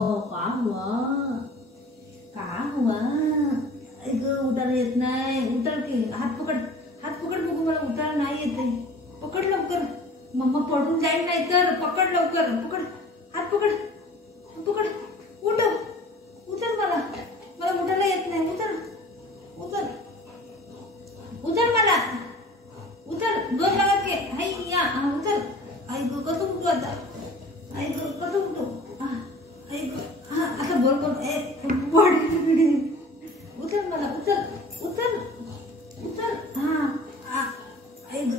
का हुआ? का हुआ? उठायला येत नाही. उतर की, हात पकड, हात पकड बघू, मला उठायला नाही येते. पकड लवकर, मम्मा पडून जाईल नाही तर. पकड लवकर, पकड, हात पकड, पकड, उठ, उतर. मला मला उठायला येत नाही. उतर, उतर, उतर, मला उतर. जोर लगा के हैया उतर. आई गो कसं उठू आता? आई गो कसं उठू? आई गो आता बोल बोल. बॉडी उतर, मला उतर, उतर, उतर. आई गो.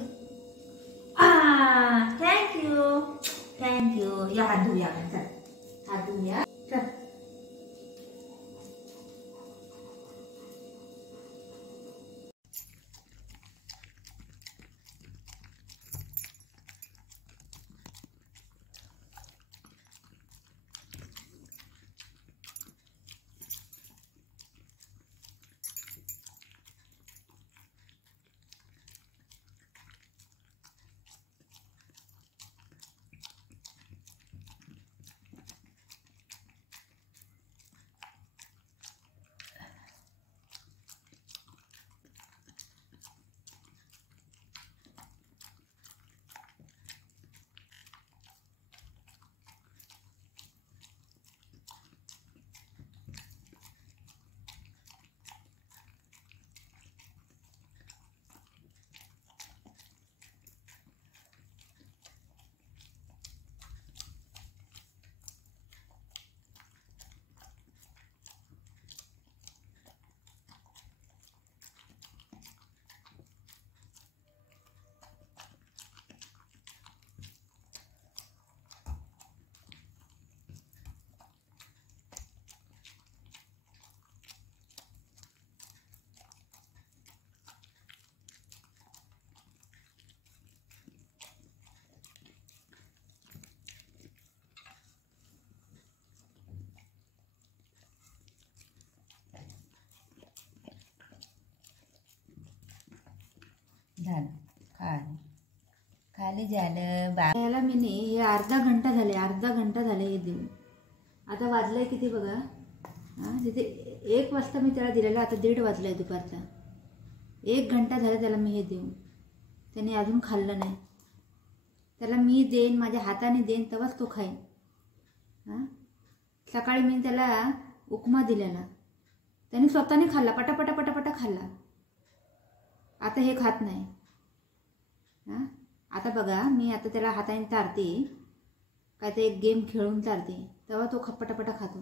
Thank you, thank you. या हात धुया, चल हात धुया, चल. झालं खाली खाली झालं. याला मी नाही, हे अर्धा घंटा झाले हे देऊन. आता वाजलंय किती बघा. तिथे 1 वाजता मी त्याला दिलेला, आता 1:30 वाजलाय दुपारचा. 1 घंटा झाला त्याला मी हे देऊन. त्याने अजून खाल्लं नाही. त्याला मी देईन, माझ्या हाताने देईन तेव्हाच तो खाईन. सकाळी मी त्याला उपमा दिलेला, त्याने स्वतःने खाल्ला, पटापटा पटापटा खाल्ला. आता हे खात नाही. आता बघा, मी आता त्याला हाताने चारते, काय ते एक गेम खेळून चारते, तेव्हा तो पटापटा खातो.